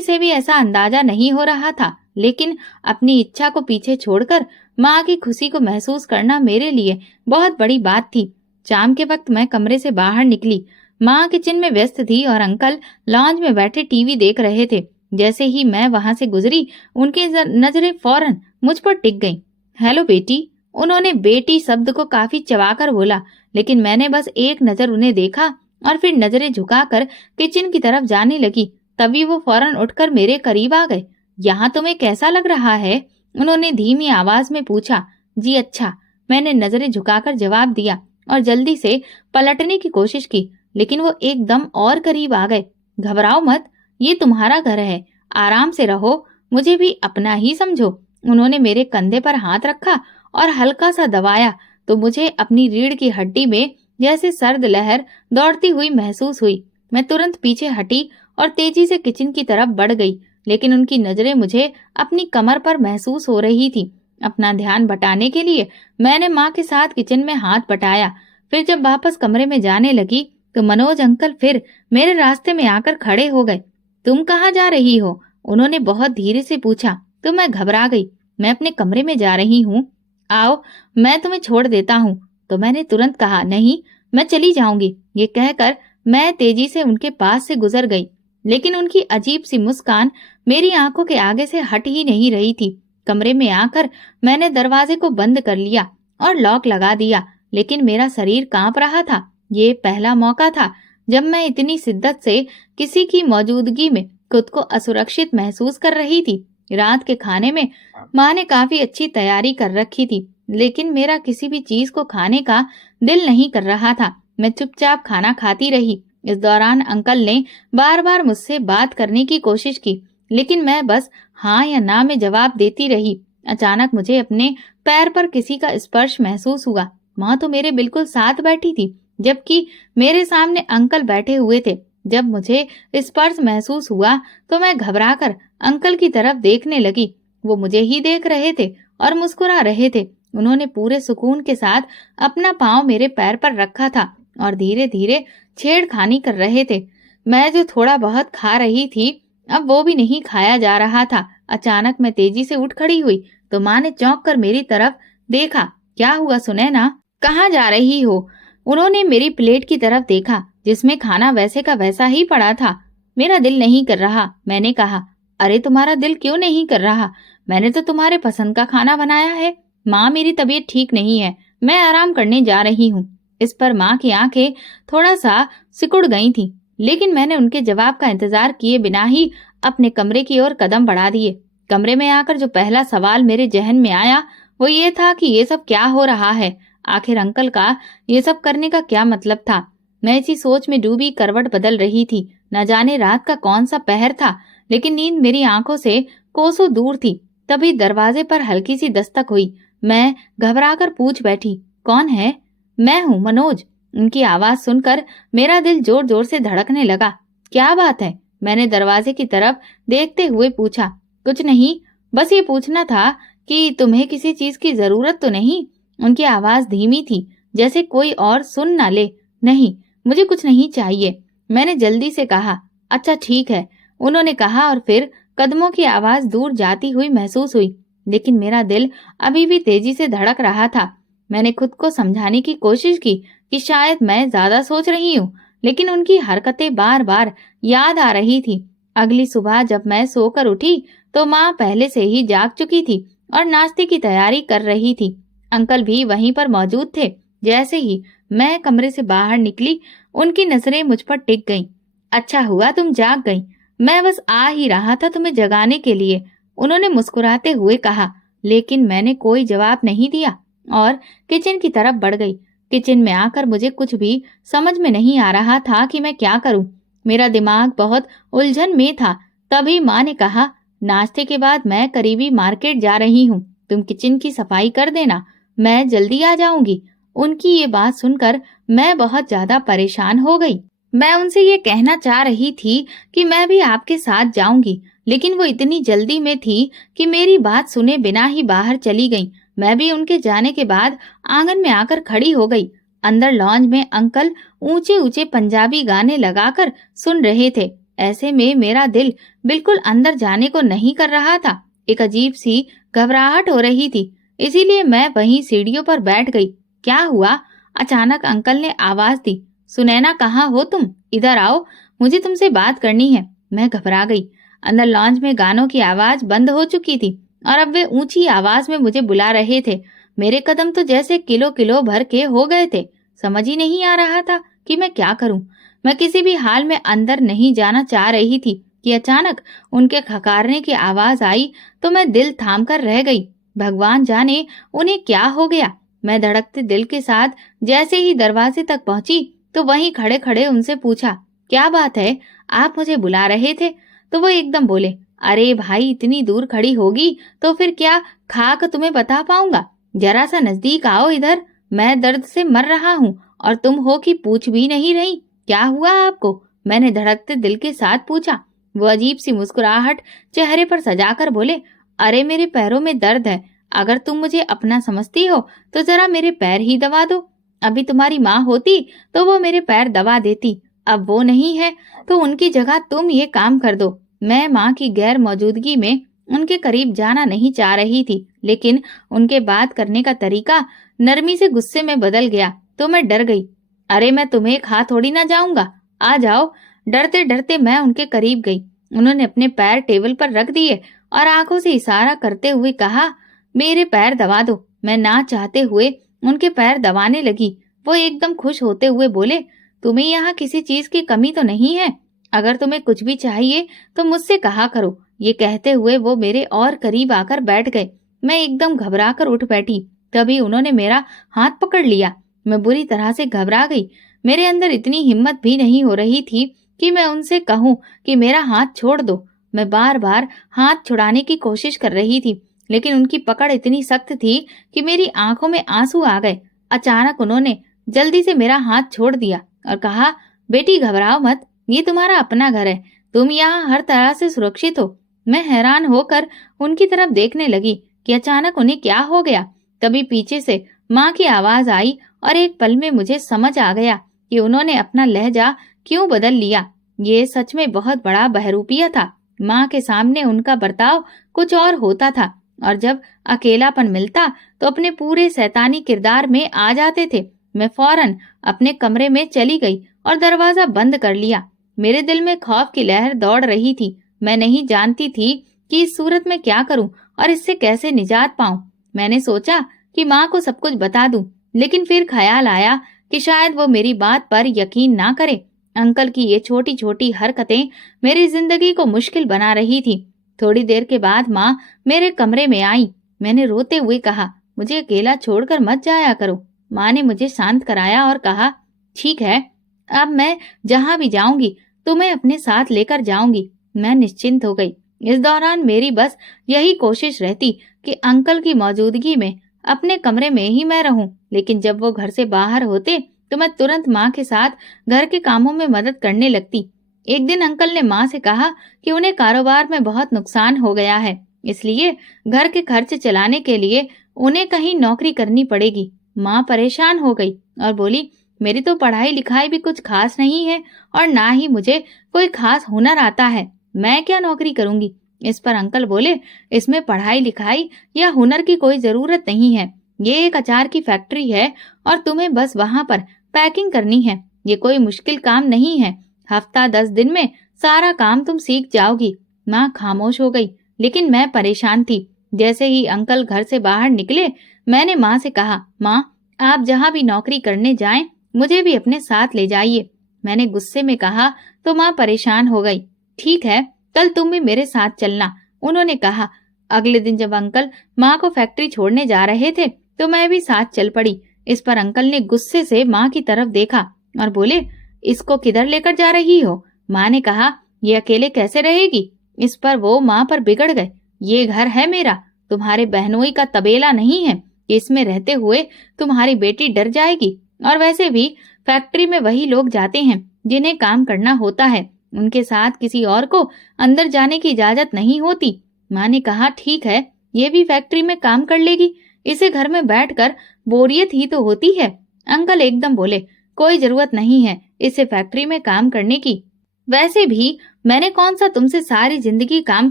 से भी ऐसा अंदाजा नहीं हो रहा था। लेकिन अपनी इच्छा को पीछे छोड़कर माँ की खुशी को महसूस करना मेरे लिए बहुत बड़ी बात थी। शाम के वक्त मैं कमरे से बाहर निकली। माँ किचन में व्यस्त थी और अंकल लॉन्ज में बैठे टीवी देख रहे थे। जैसे ही मैं वहां से गुजरी, उनकी नजरें फौरन मुझ पर टिक गईं। हेलो बेटी, उन्होंने बेटी शब्द को काफी चबाकर बोला, लेकिन मैंने बस एक नजर उन्हें देखा और फिर नजरें झुकाकर किचन की तरफ जाने लगी। तभी वो फौरन उठकर मेरे करीब आ गए। यहाँ तुम्हें कैसा लग रहा है? उन्होंने धीमी आवाज में पूछा। जी अच्छा, मैंने नजरें झुकाकर जवाब दिया और जल्दी से पलटने की कोशिश की, लेकिन वो एकदम और करीब आ गए। घबराओ मत, ये तुम्हारा घर है, आराम से रहो, मुझे भी अपना ही समझो। उन्होंने मेरे कंधे पर हाथ रखा और हल्का सा दबाया तो मुझे अपनी रीढ़ की हड्डी में जैसे सर्द लहर दौड़ती हुई महसूस हुई। मैं तुरंत पीछे हटी और तेजी से किचन की तरफ बढ़ गई, लेकिन उनकी नजरें मुझे अपनी कमर पर महसूस हो रही थी। अपना ध्यान बटाने के लिए मैंने माँ के साथ किचन में हाथ बटाया। फिर जब वापस कमरे में जाने लगी तो मनोज अंकल फिर मेरे रास्ते में आकर खड़े हो गए। तुम कहाँ जा रही हो? उन्होंने बहुत धीरे से पूछा। तो मैं घबरा गई। मैं अपने कमरे में जा रही हूँ, आओ मैं तुम्हें छोड़ देता हूँ। तो मैंने तुरंत कहा, नहीं, मैं चली जाऊंगी। ये कहकर मैं तेजी से उनके पास से गुजर गई, लेकिन उनकी अजीब सी मुस्कान मेरी आंखों के आगे से हट ही नहीं रही थी। कमरे में आकर मैंने दरवाजे को बंद कर लिया और लॉक लगा दिया, लेकिन मेरा शरीर कांप रहा था। ये पहला मौका था जब मैं इतनी शिद्दत से किसी की मौजूदगी में खुद को असुरक्षित महसूस कर रही थी। रात के खाने में माँ ने काफी अच्छी तैयारी कर रखी थी, लेकिन मेरा किसी भी चीज को खाने का दिल नहीं कर रहा था। मैं चुपचाप खाना खाती रही। इस दौरान अंकल ने बार बार मुझसे बात करने की कोशिश की, लेकिन मैं बस हाँ या ना में जवाब देती रही। अचानक मुझे अपने पैर पर किसी का स्पर्श महसूस हुआ। माँ तो मेरे बिल्कुल साथ बैठी थी, जबकि मेरे सामने अंकल बैठे हुए थे। जब मुझे स्पर्श महसूस हुआ तो मैं घबराकर अंकल की तरफ देखने लगी। वो मुझे ही देख रहे थे और मुस्कुरा रहे थे। उन्होंने पूरे सुकून के साथ अपना पांव मेरे पैर पर रखा था और धीरे धीरे छेड़खानी कर रहे थे। मैं जो थोड़ा बहुत खा रही थी, अब वो भी नहीं खाया जा रहा था। अचानक मैं तेजी से उठ खड़ी हुई तो माँ ने चौंक कर मेरी तरफ देखा। क्या हुआ सुनैना, कहाँ जा रही हो? उन्होंने मेरी प्लेट की तरफ देखा, जिसमें खाना वैसे का वैसा ही पड़ा था। मेरा दिल नहीं कर रहा, मैंने कहा। अरे तुम्हारा दिल क्यों नहीं कर रहा? मैंने तो तुम्हारे पसंद का खाना बनाया है। माँ, मेरी तबीयत ठीक नहीं है, मैं आराम करने जा रही हूँ। इस पर माँ की आंखें थोड़ा सा सिकुड़ गई थीं, लेकिन मैंने उनके जवाब का इंतजार किए बिना ही अपने कमरे की ओर कदम बढ़ा दिए। कमरे में आकर जो पहला सवाल मेरे जहन में आया वो ये था कि ये सब क्या हो रहा है। आखिर अंकल का ये सब करने का क्या मतलब था? मैं इसी सोच में डूबी करवट बदल रही थी। न जाने रात का कौन सा पहर था, लेकिन नींद मेरी आंखों से कोसों दूर थी। तभी दरवाजे पर हल्की सी दस्तक हुई। मैं घबराकर पूछ बैठी, कौन है? मैं हूँ, मनोज। उनकी आवाज सुनकर मेरा दिल जोर जोर से धड़कने लगा। क्या बात है? मैंने दरवाजे की तरफ देखते हुए पूछा। कुछ नहीं, बस ये पूछना था कि तुम्हें किसी चीज की जरूरत तो नहीं? उनकी आवाज धीमी थी, जैसे कोई और सुन ना ले। नहीं, मुझे कुछ नहीं चाहिए, मैंने जल्दी से कहा। अच्छा ठीक है, उन्होंने कहा और फिर कदमों की आवाज दूर जाती हुई महसूस हुई, लेकिन मेरा दिल अभी भी तेजी से धड़क रहा था। मैंने खुद को समझाने की कोशिश की कि शायद मैं ज्यादा सोच रही हूँ, लेकिन उनकी हरकतें बार बार याद आ रही थी। अगली सुबह जब मैं सोकर उठी तो माँ पहले से ही जाग चुकी थी और नाश्ते की तैयारी कर रही थी। अंकल भी वहीं पर मौजूद थे। जैसे ही मैं कमरे से बाहर निकली, उनकी नजरें मुझ पर टिक गईं। अच्छा हुआ तुम जाग गईं, मैं बस आ ही रहा था तुम्हें जगाने के लिए, उन्होंने मुस्कुराते हुए कहा। लेकिन मैंने कोई जवाब नहीं दिया और किचन की तरफ बढ़ गई। किचन में आकर मुझे कुछ भी समझ में नहीं आ रहा था कि मैं क्या करूं। मेरा दिमाग बहुत उलझन में था। तभी माँ ने कहा, नाश्ते के बाद मैं करीबी मार्केट जा रही हूँ, तुम किचन की सफाई कर देना, मैं जल्दी आ जाऊंगी। उनकी ये बात सुनकर मैं बहुत ज्यादा परेशान हो गई। मैं उनसे ये कहना चाह रही थी कि मैं भी आपके साथ जाऊंगी, लेकिन वो इतनी जल्दी में थी कि मेरी बात सुने बिना ही बाहर चली गई। मैं भी उनके जाने के बाद आंगन में आकर खड़ी हो गई। अंदर लॉन्ज में अंकल ऊंचे ऊंचे पंजाबी गाने लगाकर सुन रहे थे। ऐसे में मेरा दिल बिल्कुल अंदर जाने को नहीं कर रहा था। एक अजीब सी घबराहट हो रही थी, इसीलिए मैं वहीं सीढ़ियों पर बैठ गई। क्या हुआ? अचानक अंकल ने आवाज दी, सुनैना कहाँ हो तुम? इधर आओ, मुझे तुमसे बात करनी है। मैं घबरा गई। अंदर लॉन्ज में गानों की आवाज बंद हो चुकी थी और अब वे ऊंची आवाज में मुझे बुला रहे थे। मेरे कदम तो जैसे किलो किलो भर के हो गए थे। समझ ही नहीं आ रहा था कि मैं क्या करूं। मैं किसी भी हाल में अंदर नहीं जाना चाह रही थी कि अचानक उनके खकारने की आवाज आई तो मैं दिल थाम कर रह गई। भगवान जाने उन्हें क्या हो गया। मैं धड़कते दिल के साथ जैसे ही दरवाजे तक पहुंची तो वहीं खड़े खड़े उनसे पूछा, क्या बात है, आप मुझे बुला रहे थे? तो वो एकदम बोले, अरे भाई, इतनी दूर खड़ी होगी तो फिर क्या खाक तुम्हें बता पाऊंगा? जरा सा नजदीक आओ इधर, मैं दर्द से मर रहा हूँ और तुम हो कि पूछ भी नहीं रही। क्या हुआ आपको? मैंने धड़कते दिल के साथ पूछा। वो अजीब सी मुस्कुराहट चेहरे पर सजाकर बोले, अरे मेरे पैरों में दर्द है, अगर तुम मुझे अपना समझती हो तो जरा मेरे पैर ही दबा दो। अभी तुम्हारी माँ होती तो वो मेरे पैर दबा देती, अब वो नहीं है तो उनकी जगह तुम ये काम कर दो। मैं माँ की गैर मौजूदगी में उनके करीब जाना नहीं चाह रही थी, लेकिन उनके बात करने का तरीका नरमी से गुस्से में बदल गया तो मैं डर गई। अरे मैं तुम्हें खा थोड़ी ना जाऊंगा, आ जाओ। डरते डरते मैं उनके करीब गई। उन्होंने अपने पैर टेबल पर रख दिए और आंखों से इशारा करते हुए कहा, मेरे पैर दबा दो। मैं ना चाहते हुए उनके पैर दबाने लगी। वो एकदम खुश होते हुए बोले, तुम्हें यहाँ किसी चीज की कमी तो नहीं है? अगर तुम्हें कुछ भी चाहिए तो मुझसे कहा करो। ये कहते हुए वो मेरे और करीब आकर बैठ गए। मैं एकदम घबरा कर उठ बैठी। तभी उन्होंने मेरा हाथ पकड़ लिया। मैं बुरी तरह से घबरा गई। मेरे अंदर इतनी हिम्मत भी नहीं हो रही थी कि मैं उनसे कहूँ कि मेरा हाथ छोड़ दो। मैं बार बार हाथ छुड़ाने की कोशिश कर रही थी, लेकिन उनकी पकड़ इतनी सख्त थी कि मेरी आंखों में आंसू आ गए। अचानक उन्होंने जल्दी से मेरा हाथ छोड़ दिया और कहा, बेटी घबराओ मत, ये तुम्हारा अपना घर है, तुम यहाँ हर तरह से सुरक्षित हो। मैं हैरान होकर उनकी तरफ देखने लगी कि अचानक उन्हें क्या हो गया। तभी पीछे से माँ की आवाज आई और एक पल में मुझे समझ आ गया कि उन्होंने अपना लहजा क्यों बदल लिया। ये सच में बहुत बड़ा बहरूपिया था। माँ के सामने उनका बर्ताव कुछ और होता था और जब अकेलापन मिलता तो अपने पूरे शैतानी किरदार में आ जाते थे। मैं फौरन अपने कमरे में चली गई और दरवाजा बंद कर लिया। मेरे दिल में खौफ की लहर दौड़ रही थी। मैं नहीं जानती थी कि इस सूरत में क्या करूं और इससे कैसे निजात पाऊं। मैंने सोचा कि माँ को सब कुछ बता दूं, लेकिन फिर ख्याल आया कि शायद वो मेरी बात पर यकीन ना करे। अंकल की ये छोटी छोटी हरकतें मेरी जिंदगी को मुश्किल बना रही थी। थोड़ी देर के बाद माँ मेरे कमरे में आई। मैंने रोते हुए कहा, मुझे अकेला छोड़कर मत जाया करो। माँ ने मुझे शांत कराया और कहा, ठीक है, अब मैं जहाँ भी जाऊंगी तुम्हें अपने साथ लेकर जाऊंगी। मैं निश्चिंत हो गई। इस दौरान मेरी बस यही कोशिश रहती कि अंकल की मौजूदगी में अपने कमरे में ही मैं रहूं, लेकिन जब वो घर से बाहर होते तो मैं तुरंत माँ के साथ घर के कामों में मदद करने लगती। एक दिन अंकल ने माँ से कहा कि उन्हें कारोबार में बहुत नुकसान हो गया है, इसलिए घर के खर्च चलाने के लिए उन्हें कहीं नौकरी करनी पड़ेगी। माँ परेशान हो गई और बोली, मेरी तो पढ़ाई लिखाई भी कुछ खास नहीं है और ना ही मुझे कोई खास हुनर आता है, मैं क्या नौकरी करूंगी। इस पर अंकल बोले, इसमें पढ़ाई लिखाई या हुनर की कोई जरूरत नहीं है। ये एक अचार की फैक्ट्री है और तुम्हें बस वहां पर पैकिंग करनी है। ये कोई मुश्किल काम नहीं है। हफ्ता 10 दिन में सारा काम तुम सीख जाओगी। माँ खामोश हो गई, लेकिन मैं परेशान थी। जैसे ही अंकल घर से बाहर निकले, मैंने माँ से कहा, माँ आप जहाँ भी नौकरी करने जाएं, मुझे भी अपने साथ ले जाइए। मैंने गुस्से में कहा तो माँ परेशान हो गई। ठीक है, कल तुम भी मेरे साथ चलना, उन्होंने कहा। अगले दिन जब अंकल माँ को फैक्ट्री छोड़ने जा रहे थे तो मैं भी साथ चल पड़ी। इस पर अंकल ने गुस्से से माँ की तरफ देखा और बोले, इसको किधर लेकर जा रही हो? माँ ने कहा, ये अकेले कैसे रहेगी? इस पर वो माँ पर बिगड़ गए। ये घर है मेरा, तुम्हारे बहनोई का तबेला नहीं है। कि इसमें रहते हुए तुम्हारी बेटी डर जाएगी, और वैसे भी फैक्ट्री में वही लोग जाते हैं जिन्हें काम करना होता है, उनके साथ किसी और को अंदर जाने की इजाजत नहीं होती। माँ ने कहा, ठीक है, ये भी फैक्ट्री में काम कर लेगी, इसे घर में बैठकर बोरियत ही तो होती है। अंकल एकदम बोले, कोई जरूरत नहीं है इसे फैक्ट्री में काम करने की। वैसे भी मैंने कौन सा तुमसे सारी जिंदगी काम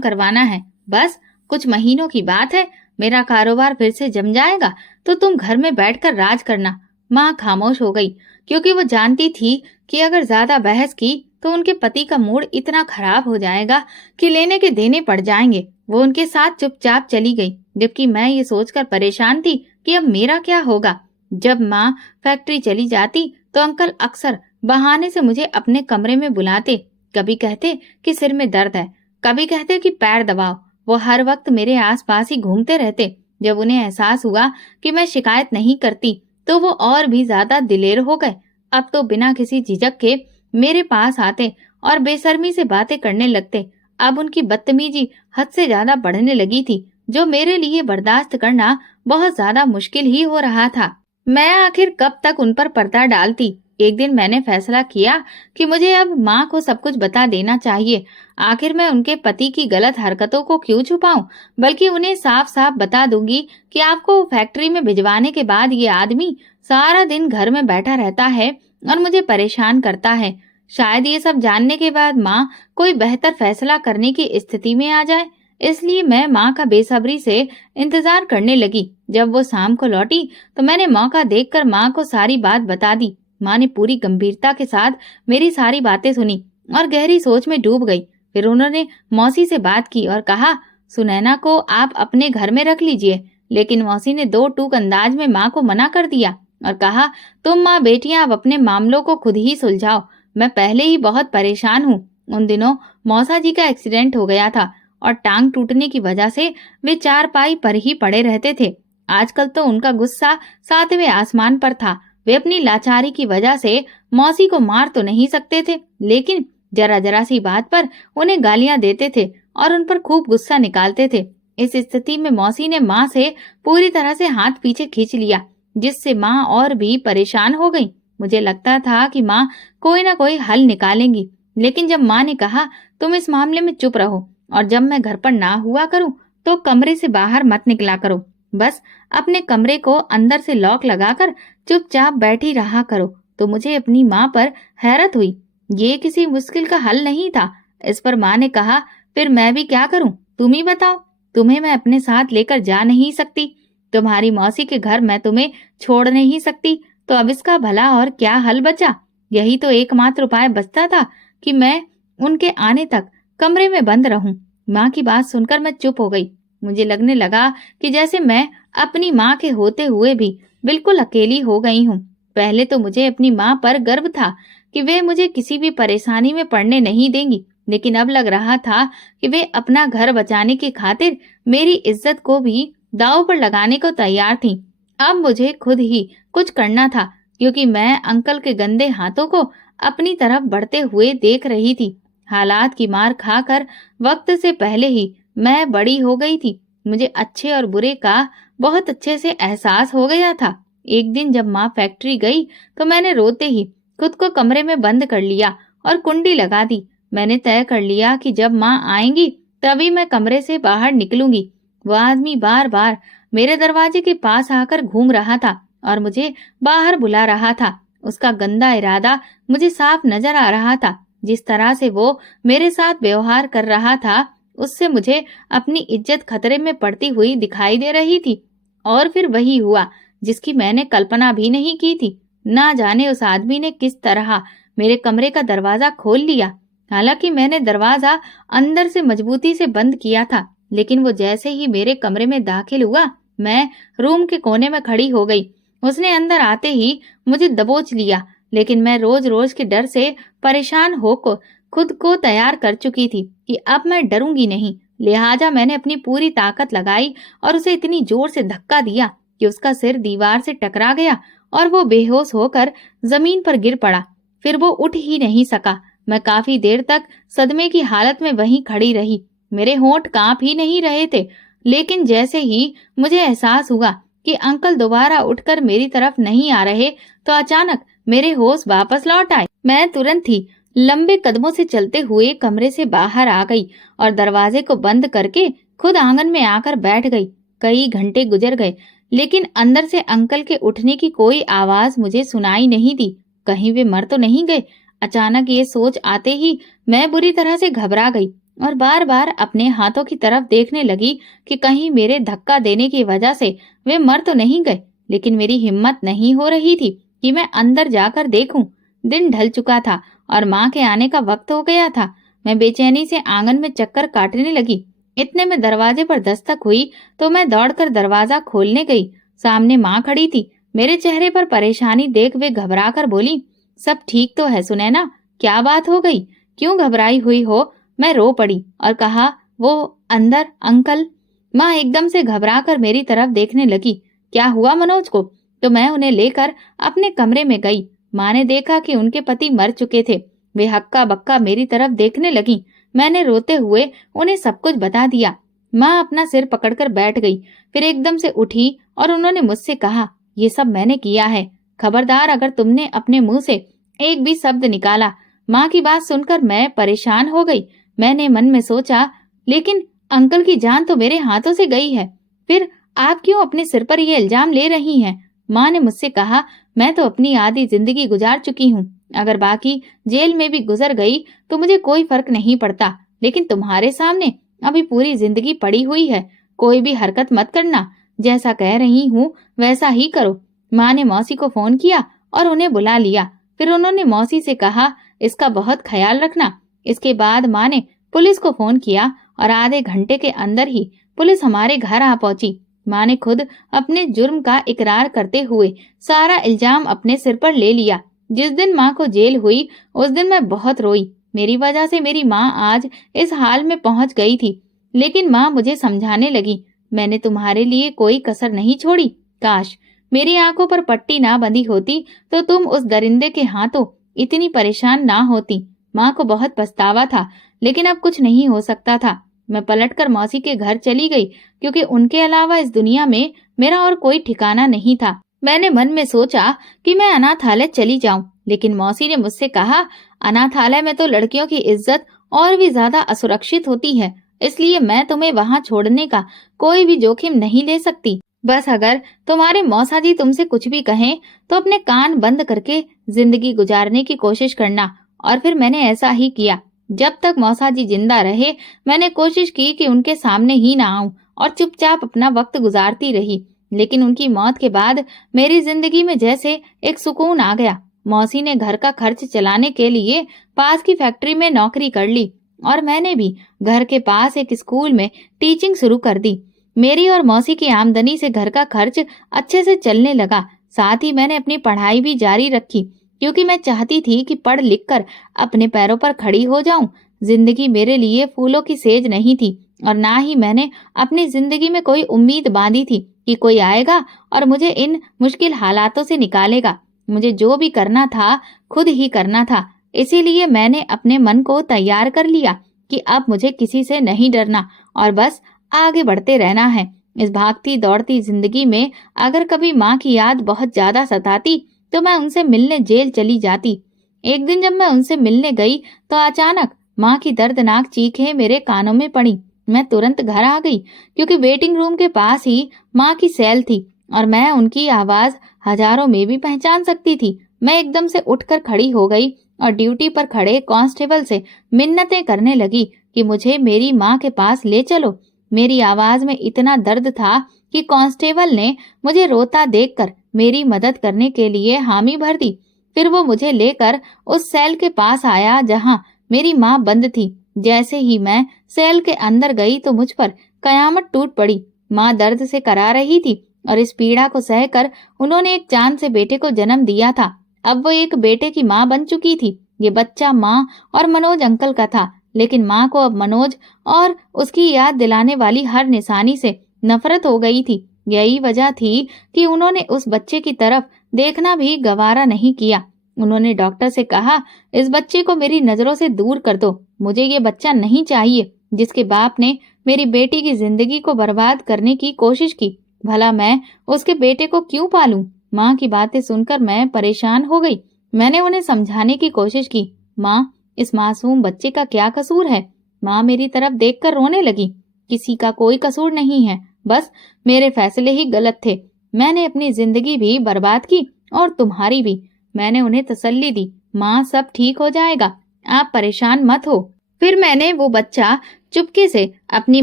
करवाना है, बस कुछ महीनों की बात है, मेरा कारोबार फिर से जम जाएगा तो तुम घर में बैठकर राज करना। माँ खामोश हो गई, क्योंकि वो जानती थी कि अगर ज्यादा बहस की तो उनके पति का मूड इतना खराब हो जाएगा कि लेने के देने पड़ जाएंगे। वो उनके साथ चुपचाप चली गई, जबकि मैं ये सोचकर परेशान थी कि अब मेरा क्या होगा। जब माँ फैक्ट्री चली जाती तो अंकल अक्सर बहाने से मुझे अपने कमरे में बुलाते। कभी कहते कि सिर में दर्द है, कभी कहते कि पैर दबाओ। वो हर वक्त मेरे आसपास ही घूमते रहते। जब उन्हें एहसास हुआ कि मैं शिकायत नहीं करती तो वो और भी ज्यादा दिलेर हो गए। अब तो बिना किसी झिझक के मेरे पास आते और बेशर्मी से बातें करने लगते। अब उनकी बदतमीजी हद से ज्यादा बढ़ने लगी थी, जो मेरे लिए बर्दाश्त करना बहुत ज्यादा मुश्किल ही हो रहा था। मैं आखिर कब तक उन पर पर्दा डालती। एक दिन मैंने फैसला किया कि मुझे अब माँ को सब कुछ बता देना चाहिए। आखिर मैं उनके पति की गलत हरकतों को क्यों छुपाऊं, बल्कि उन्हें साफ साफ बता दूंगी कि आपको फैक्ट्री में भिजवाने के बाद ये आदमी सारा दिन घर में बैठा रहता है और मुझे परेशान करता है। शायद ये सब जानने के बाद माँ कोई बेहतर फैसला करने की स्थिति में आ जाए। इसलिए मैं माँ का बेसब्री से इंतजार करने लगी। जब वो शाम को लौटी तो मैंने मौका देखकर माँ को सारी बात बता दी। माँ ने पूरी गंभीरता के साथ मेरी सारी बातें सुनी और गहरी सोच में डूब गई। फिर उन्होंने मौसी से बात की और कहा, सुनैना को आप अपने घर में रख लीजिए। लेकिन मौसी ने दो टूक अंदाज में माँ को मना कर दिया और कहा, तुम माँ बेटियां अब अपने मामलों को खुद ही सुलझाओ, मैं पहले ही बहुत परेशान हूँ। उन दिनों मौसा जी का एक्सीडेंट हो गया था और टांग टूटने की वजह से वे चारपाई पर ही पड़े रहते थे। आजकल तो उनका गुस्सा सातवें आसमान पर था। वे अपनी लाचारी की वजह से मौसी को मार तो नहीं सकते थे, लेकिन जरा जरा सी बात पर उन्हें गालियां देते थे और उन पर खूब गुस्सा निकालते थे। इस स्थिति में मौसी ने माँ से पूरी तरह से हाथ पीछे खींच लिया, जिससे माँ और भी परेशान हो गई। मुझे लगता था कि माँ कोई ना कोई हल निकालेंगी, लेकिन जब माँ ने कहा, तुम इस मामले में चुप रहो और जब मैं घर पर ना हुआ करूं तो कमरे से बाहर मत निकला करो, बस अपने कमरे को अंदर से लॉक लगाकर चुपचाप बैठी रहा करो, तो मुझे अपनी माँ पर हैरत हुई। ये किसी मुश्किल का हल नहीं था। इस पर माँ ने कहा, फिर मैं भी क्या करूं, तुम ही बताओ। तुम्हें मैं अपने साथ लेकर जा नहीं सकती, तुम्हारी मौसी के घर मैं तुम्हें छोड़ नहीं सकती, तो अब इसका भला और क्या हल बचा। यही तो एकमात्र उपाय बचता था कि मैं उनके आने तक कमरे में बंद रहूं। माँ की बात सुनकर मैं चुप हो गई। मुझे लगने लगा कि जैसे मैं अपनी माँ के होते हुए भी बिल्कुल अकेली हो गई हूँ। पहले तो मुझे अपनी माँ पर गर्व था कि वे मुझे किसी भी परेशानी में पड़ने नहीं देंगी, लेकिन अब लग रहा था कि वे अपना घर बचाने की खातिर मेरी इज्जत को भी दांव पर लगाने को तैयार थीं। अब मुझे खुद ही कुछ करना था, क्योंकि मैं अंकल के गंदे हाथों को अपनी तरफ बढ़ते हुए देख रही थी। हालात की मार खाकर वक्त से पहले ही मैं बड़ी हो गई थी। मुझे अच्छे और बुरे का बहुत अच्छे से एहसास हो गया था। एक दिन जब माँ फैक्ट्री गई तो मैंने रोते ही खुद को कमरे में बंद कर लिया और कुंडी लगा दी। मैंने तय कर लिया कि जब माँ आएंगी तभी मैं कमरे से बाहर निकलूंगी। वो आदमी बार बार मेरे दरवाजे के पास आकर घूम रहा था और मुझे बाहर बुला रहा था। उसका गंदा इरादा मुझे साफ नजर आ रहा था। जिस तरह से वो मेरे साथ व्यवहार कर रहा था, उससे मुझे अपनी इज्जत खतरे में पड़ती हुई दिखाई दे रही थी। और फिर वही हुआ जिसकी मैंने कल्पना भी नहीं की थी। ना जाने उस आदमी ने किस तरह मेरे कमरे का दरवाजा खोल लिया। हालांकि मैंने दरवाजा अंदर से मजबूती से बंद किया था, लेकिन वो जैसे ही मेरे कमरे में दाखिल हुआ, मैं रूम के कोने में खड़ी हो गई। उसने अंदर आते ही मुझे दबोच लिया, लेकिन मैं रोज रोज के डर से परेशान होकर खुद को तैयार कर चुकी थी कि अब मैं डरूंगी नहीं। लिहाजा मैंने अपनी पूरी ताकत लगाई और उसे इतनी जोर से धक्का दिया कि उसका सिर दीवार से टकरा गया और वो बेहोश होकर जमीन पर गिर पड़ा। फिर वो उठ ही नहीं सका। मैं काफी देर तक सदमे की हालत में वहीं खड़ी रही। मेरे होंठ कांप ही नहीं रहे थे, लेकिन जैसे ही मुझे एहसास हुआ कि अंकल दोबारा उठकर मेरी तरफ नहीं आ रहे तो अचानक मेरे होश वापस लौट आए। मैं तुरंत ही लंबे कदमों से चलते हुए कमरे से बाहर आ गई और दरवाजे को बंद करके खुद आंगन में आकर बैठ गई। कई घंटे गुजर गए लेकिन अंदर से अंकल के उठने की कोई आवाज मुझे सुनाई नहीं दी। कहीं वे मर तो नहीं गए। अचानक ये सोच आते ही मैं बुरी तरह से घबरा गई और बार बार अपने हाथों की तरफ देखने लगी कि कहीं मेरे धक्का देने की वजह से वे मर तो नहीं गए। लेकिन मेरी हिम्मत नहीं हो रही थी कि मैं अंदर जाकर देखूं। दिन ढल चुका था और माँ के आने का वक्त हो गया था। मैं बेचैनी से आंगन में चक्कर काटने लगी। इतने में दरवाजे पर दस्तक हुई तो मैं दौड़कर दरवाजा खोलने गई। सामने माँ खड़ी थी। मेरे चेहरे पर परेशानी देख वे घबरा कर बोली, सब ठीक तो है सुनैना, क्या बात हो गई, क्यों घबराई हुई हो? मैं रो पड़ी और कहा, वो अंदर अंकल। माँ एकदम से घबरा कर मेरी तरफ देखने लगी। क्या हुआ मनोज को? तो मैं उन्हें लेकर अपने कमरे में गई। माँ ने देखा कि उनके पति मर चुके थे। वे हक्का बक्का मेरी तरफ देखने लगी। मैंने रोते हुए उन्हें सब कुछ बता दिया। माँ अपना सिर पकड़कर बैठ गई, फिर एकदम से उठी और उन्होंने मुझसे कहा, ये सब मैंने किया है, खबरदार अगर तुमने अपने मुंह से एक भी शब्द निकाला। माँ की बात सुनकर मैं परेशान हो गई। मैंने मन में सोचा, लेकिन अंकल की जान तो मेरे हाथों से गई है, फिर आप क्यों अपने सिर पर ये इल्जाम ले रही हैं? माँ ने मुझसे कहा, मैं तो अपनी आधी जिंदगी गुजार चुकी हूँ। अगर बाकी जेल में भी गुजर गई तो मुझे कोई फर्क नहीं पड़ता, लेकिन तुम्हारे सामने अभी पूरी जिंदगी पड़ी हुई है। कोई भी हरकत मत करना, जैसा कह रही हूँ वैसा ही करो। माँ ने मौसी को फोन किया और उन्हें बुला लिया। फिर उन्होंने मौसी से कहा, इसका बहुत ख्याल रखना। इसके बाद माँ ने पुलिस को फोन किया और आधे घंटे के अंदर ही पुलिस हमारे घर आ पहुंची। माँ ने खुद अपने जुर्म का इकरार करते हुए सारा इल्जाम अपने सिर पर ले लिया। जिस दिन माँ को जेल हुई उस दिन मैं बहुत रोई। मेरी वजह से मेरी माँ आज इस हाल में पहुंच गई थी। लेकिन माँ मुझे समझाने लगी, मैंने तुम्हारे लिए कोई कसर नहीं छोड़ी। काश मेरी आंखों पर पट्टी ना बंधी होती तो तुम उस दरिंदे के हाथों इतनी परेशान ना होती। माँ को बहुत पछतावा था, लेकिन अब कुछ नहीं हो सकता था। मैं पलटकर मौसी के घर चली गई, क्योंकि उनके अलावा इस दुनिया में मेरा और कोई ठिकाना नहीं था। मैंने मन में सोचा कि मैं अनाथालय चली जाऊं, लेकिन मौसी ने मुझसे कहा, अनाथालय में तो लड़कियों की इज्जत और भी ज्यादा असुरक्षित होती है, इसलिए मैं तुम्हें वहां छोड़ने का कोई भी जोखिम नहीं ले सकती। बस अगर तुम्हारे मौसा जी तुमसे कुछ भी कहें तो अपने कान बंद करके जिंदगी गुजारने की कोशिश करना। और फिर मैंने ऐसा ही किया। जब तक मौसा जी जिंदा रहे मैंने कोशिश की कि उनके सामने ही ना आऊं और चुपचाप अपना वक्त गुजारती रही। लेकिन उनकी मौत के बाद मेरी जिंदगी में जैसे एक सुकून आ गया। मौसी ने घर का खर्च चलाने के लिए पास की फैक्ट्री में नौकरी कर ली और मैंने भी घर के पास एक स्कूल में टीचिंग शुरू कर दी। मेरी और मौसी की आमदनी से घर का खर्च अच्छे से चलने लगा। साथ ही मैंने अपनी पढ़ाई भी जारी रखी, क्योंकि मैं चाहती थी कि पढ़ लिख कर अपने पैरों पर खड़ी हो जाऊं। जिंदगी मेरे लिए फूलों की सेज नहीं थी और ना ही मैंने अपनी जिंदगी में कोई उम्मीद बांधी थी कि कोई आएगा और मुझे इन मुश्किल हालातों से निकालेगा। मुझे जो भी करना था खुद ही करना था। इसीलिए मैंने अपने मन को तैयार कर लिया कि अब मुझे किसी से नहीं डरना और बस आगे बढ़ते रहना है। इस भागती दौड़ती जिंदगी में अगर कभी माँ की याद बहुत ज्यादा सताती तो मैं उनसे मिलने जेल चली जाती। एक दिन जब मैं उनसे मिलने गई तो अचानक माँ की दर्दनाक चीखें मेरे कानों में पड़ी। मैं तुरंत घर आ गई, क्योंकि वेटिंग रूम के पास ही माँ की सेल थी और मैं उनकी आवाज हजारों में भी पहचान सकती थी। मैं एकदम से उठकर खड़ी हो गई और ड्यूटी पर खड़े कांस्टेबल से मिन्नतें करने लगी कि मुझे मेरी माँ के पास ले चलो। मेरी आवाज में इतना दर्द था कि कांस्टेबल ने मुझे रोता देखकर मेरी मदद करने के लिए हामी भर दी। फिर वो मुझे लेकर उस सेल के पास आया जहां मेरी माँ बंद थी। जैसे ही मैं सेल के अंदर गई तो मुझ पर कयामत टूट पड़ी। माँ दर्द से करा रही थी और इस पीड़ा को सहकर उन्होंने एक चांद से बेटे को जन्म दिया था। अब वो एक बेटे की माँ बन चुकी थी। ये बच्चा माँ और मनोज अंकल का था, लेकिन माँ को अब मनोज और उसकी याद दिलाने वाली हर निशानी से नफरत हो गई थी। यही वजह थी कि उन्होंने उस बच्चे की तरफ देखना भी गवारा नहीं किया। उन्होंने डॉक्टर से कहा, इस बच्चे को मेरी नजरों से दूर कर दो, मुझे ये बच्चा नहीं चाहिए जिसके बाप ने मेरी बेटी की जिंदगी को बर्बाद करने की कोशिश की। भला मैं उसके बेटे को क्यों पालूं? माँ की बातें सुनकर मैं परेशान हो गई। मैंने उन्हें समझाने की कोशिश की। माँ, इस मासूम बच्चे का क्या कसूर है? माँ मेरी तरफ देखकर रोने लगी। किसी का कोई कसूर नहीं है, बस मेरे फैसले ही गलत थे। मैंने अपनी जिंदगी भी बर्बाद की और तुम्हारी भी। मैंने उन्हें तसल्ली दी, माँ सब ठीक हो जाएगा, आप परेशान मत हो। फिर मैंने वो बच्चा चुपके से अपनी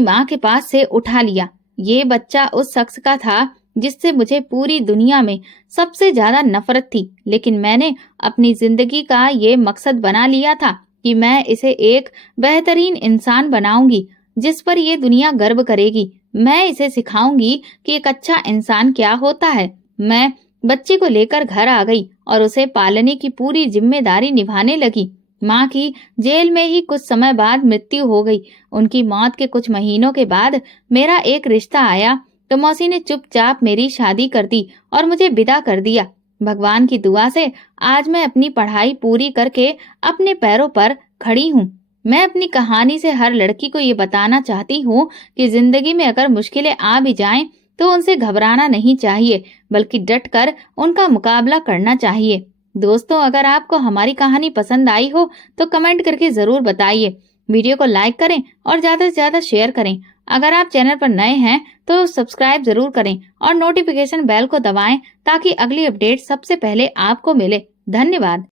माँ के पास से उठा लिया। ये बच्चा उस शख्स का था जिससे मुझे पूरी दुनिया में सबसे ज्यादा नफरत थी, लेकिन मैंने अपनी जिंदगी का ये मकसद बना लिया था कि मैं इसे एक बेहतरीन इंसान बनाऊंगी जिस पर ये दुनिया गर्व करेगी। मैं इसे सिखाऊंगी कि एक अच्छा इंसान क्या होता है। मैं बच्चे को लेकर घर आ गई और उसे पालने की पूरी जिम्मेदारी निभाने लगी। माँ की जेल में ही कुछ समय बाद मृत्यु हो गई। उनकी मौत के कुछ महीनों के बाद मेरा एक रिश्ता आया तो मौसी ने चुपचाप मेरी शादी कर दी और मुझे विदा कर दिया। भगवान की दुआ से आज मैं अपनी पढ़ाई पूरी करके अपने पैरों पर खड़ी हूँ। मैं अपनी कहानी से हर लड़की को ये बताना चाहती हूँ कि जिंदगी में अगर मुश्किलें आ भी जाएं तो उनसे घबराना नहीं चाहिए, बल्कि डट कर उनका मुकाबला करना चाहिए। दोस्तों, अगर आपको हमारी कहानी पसंद आई हो तो कमेंट करके जरूर बताइए। वीडियो को लाइक करें और ज्यादा से ज्यादा शेयर करें। अगर आप चैनल पर नए हैं तो सब्सक्राइब जरूर करें और नोटिफिकेशन बेल को दबाएं ताकि अगली अपडेट सबसे पहले आपको मिले। धन्यवाद।